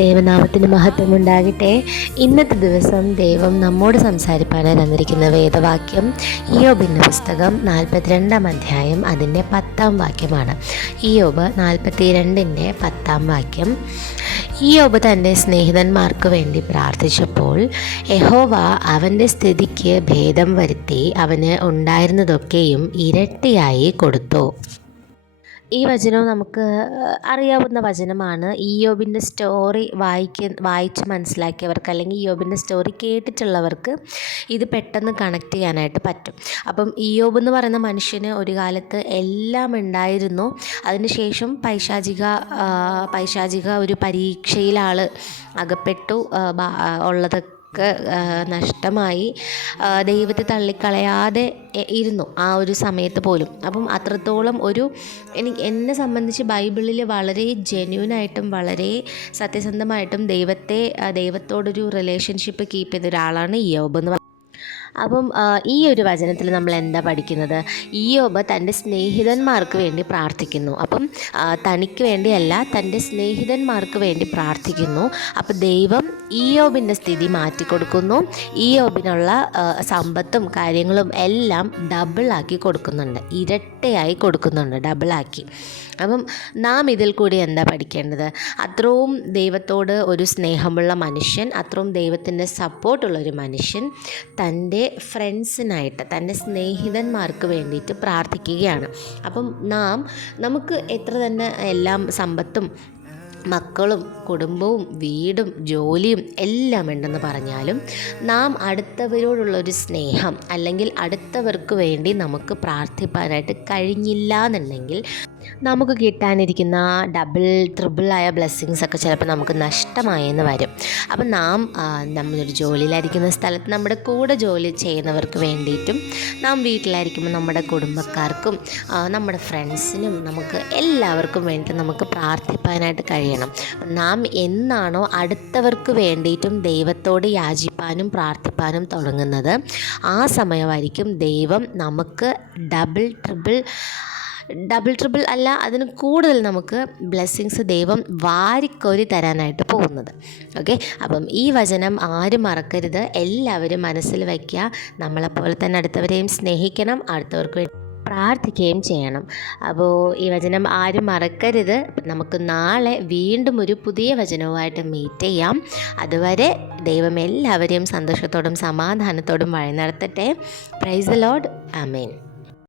ദൈവനാമത്തിന് മഹത്വം ഉണ്ടാകട്ടെ. ഇന്നത്തെ ദിവസം ദൈവം നമ്മോട് സംസാരിപ്പാനായി തന്നിരിക്കുന്ന വേദവാക്യം ഇയ്യോബിൻ്റെ പുസ്തകം 42 അധ്യായം അതിൻ്റെ 10 വാക്യമാണ്. ഇയ്യോബ് 42 10 ഇയ്യോബ് തൻ്റെ സ്നേഹിതന്മാർക്ക് വേണ്ടി പ്രാർത്ഥിച്ചപ്പോൾ യഹോവ അവൻ്റെ സ്ഥിതിക്ക് ഭേദം വരുത്തി അവന് ഉണ്ടായിരുന്നതൊക്കെയും ഇരട്ടിയായി കൊടുത്തു. ഈ വചനവും നമുക്ക് അറിയാവുന്ന വചനമാണ്. ഇയ്യോബിൻ്റെ സ്റ്റോറി വായിച്ച് മനസ്സിലാക്കിയവർക്ക്, അല്ലെങ്കിൽ ഇയ്യോബിൻ്റെ സ്റ്റോറി കേട്ടിട്ടുള്ളവർക്ക് ഇത് പെട്ടെന്ന് കണക്ട് ചെയ്യാനായിട്ട് പറ്റും. അപ്പം ഇയ്യോബ് എന്ന് പറയുന്ന മനുഷ്യന് ഒരു കാലത്ത് എല്ലാം ഉണ്ടായിരുന്നു. അതിനുശേഷം പൈശാചിക ഒരു പരീക്ഷയിൽ ആൾ അകപ്പെട്ടു. ഉള്ളതൊക്കെ നഷ്ടമായി. ദൈവത്തെ തള്ളിക്കളയാതെ ഇരുന്നു ആ ഒരു സമയത്ത് പോലും. അപ്പം അത്രത്തോളം എന്നെ സംബന്ധിച്ച് ബൈബിളിൽ വളരെ ജെന്യൂനായിട്ടും വളരെ സത്യസന്ധമായിട്ടും ദൈവത്തോടൊരു റിലേഷൻഷിപ്പ് കീപ്പ് ചെയ്ത ഒരാളാണ് ഇയ്യോബ് എന്ന്. അപ്പം ഈ ഒരു വചനത്തിൽ നമ്മൾ എന്താ പഠിക്കുന്നത്? ഇയ്യോബ് തൻ്റെ സ്നേഹിതന്മാർക്ക് വേണ്ടി പ്രാർത്ഥിക്കുന്നു. അപ്പം തനിക്ക് വേണ്ടിയല്ല, തൻ്റെ സ്നേഹിതന്മാർക്ക് വേണ്ടി പ്രാർത്ഥിക്കുന്നു. അപ്പം ദൈവം ഇയ്യോബിൻ്റെ സ്ഥിതി മാറ്റിക്കൊടുക്കുന്നു. ഇയ്യോബിനുള്ള സമ്പത്തും കാര്യങ്ങളും എല്ലാം ഡബിളാക്കി കൊടുക്കുന്നുണ്ട്, ഇരട്ടയായി കൊടുക്കുന്നുണ്ട്, ഡബിളാക്കി. അപ്പം നാം ഇതിൽ കൂടി എന്താ പഠിക്കേണ്ടത്? അത്രയും ദൈവത്തോട് ഒരു സ്നേഹമുള്ള മനുഷ്യൻ, അത്രയും ദൈവത്തിൻ്റെ സപ്പോർട്ടുള്ളൊരു മനുഷ്യൻ തൻ്റെ ഫ്രണ്ട്സിനായിട്ട്, തൻ്റെ സ്നേഹിതന്മാർക്ക് വേണ്ടിയിട്ട് പ്രാർത്ഥിക്കുകയാണ്. അപ്പം നമുക്ക് എത്ര തന്നെ എല്ലാം സമ്പത്തും മക്കളും കുടുംബവും വീടും ജോലിയും എല്ലാം ഉണ്ടെന്ന് പറഞ്ഞാലും നാം അടുത്തവരോടുള്ളൊരു സ്നേഹം, അല്ലെങ്കിൽ അടുത്തവർക്ക് വേണ്ടി നമുക്ക് പ്രാർത്ഥിപ്പാനായിട്ട് കഴിഞ്ഞില്ല എന്നുണ്ടെങ്കിൽ നമുക്ക് കിട്ടാനിരിക്കുന്ന ഡബിൾ ട്രിപ്പിളായ ബ്ലെസ്സിങ്സ് ഒക്കെ ചിലപ്പോൾ നമുക്ക് നഷ്ടമായെന്ന് വരും. അപ്പം നമ്മളൊരു ജോലിയിലായിരിക്കുന്ന സ്ഥലത്ത് നമ്മുടെ കൂടെ ജോലി ചെയ്യുന്നവർക്ക് വേണ്ടിയിട്ടും, നാം വീട്ടിലായിരിക്കുമ്പോൾ നമ്മുടെ കുടുംബക്കാർക്കും നമ്മുടെ ഫ്രണ്ട്സിനും നമുക്ക് എല്ലാവർക്കും വേണ്ടിയിട്ട് നമുക്ക് പ്രാർത്ഥിപ്പാനായിട്ട് കഴിയണം. നാം എന്നാണോ അടുത്തവർക്ക് വേണ്ടിയിട്ടും ദൈവത്തോട് യാചിപ്പാനും പ്രാർത്ഥിപ്പാനും തുടങ്ങുന്നത്, ആ സമയമായിരിക്കും ദൈവം നമുക്ക് ഡബിൾ ട്രിപ്പിൾ അല്ല, അതിന് കൂടുതൽ നമുക്ക് ബ്ലെസ്സിങ്സ് ദൈവം വാരിക്കോരി തരാനായിട്ട് പോകുന്നത്. ഓക്കെ, അപ്പം ഈ വചനം ആരും മറക്കരുത്. എല്ലാവരും മനസ്സിൽ വയ്ക്കുക. നമ്മളെപ്പോലെ തന്നെ അടുത്തവരെയും സ്നേഹിക്കണം, അടുത്തവർക്ക് വേണ്ടി പ്രാർത്ഥിക്കുകയും ചെയ്യണം. അപ്പോൾ ഈ വചനം ആരും മറക്കരുത്. നമുക്ക് നാളെ വീണ്ടും ഒരു പുതിയ വചനവുമായിട്ട് മീറ്റ് ചെയ്യാം. അതുവരെ ദൈവം എല്ലാവരെയും സന്തോഷത്തോടും സമാധാനത്തോടും വഴി നടത്തട്ടെ. Praise the Lord. ആമേൻ.